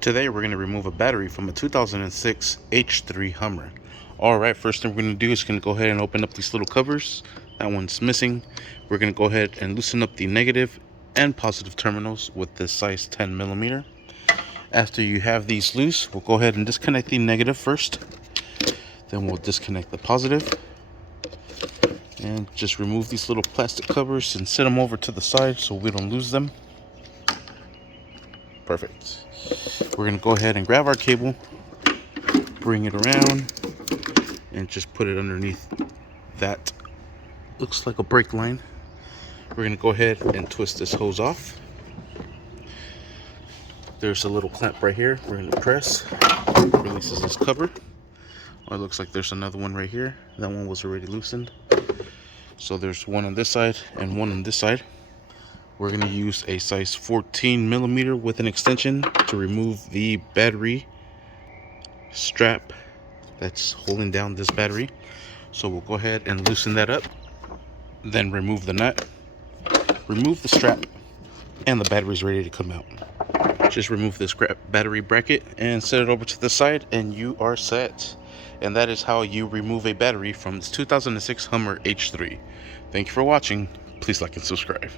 Today we're going to remove a battery from a 2006 H3 Hummer. Alright, first thing we're going to do is going to go ahead and open up these little covers. That one's missing. We're going to go ahead and loosen up the negative and positive terminals with this size 10mm. After you have these loose, we'll go ahead and disconnect the negative first. Then we'll disconnect the positive. And just remove these little plastic covers and set them over to the side so we don't lose them. Perfect. We're going to go ahead and grab our cable, bring it around, and just put it underneath that. Looks like a brake line. We're going to go ahead and twist this hose off. There's a little clamp right here. We're going to press. Releases this cover. Oh, it looks like there's another one right here. That one was already loosened. So there's one on this side and one on this side. We're going to use a size 14mm with an extension to remove the battery strap that's holding down this battery. So we'll go ahead and loosen that up, then remove the nut, remove the strap, and the battery's ready to come out. Just remove this battery bracket and set it over to the side and you are set. And that is how you remove a battery from this 2006 Hummer H3. Thank you for watching. Please like and subscribe.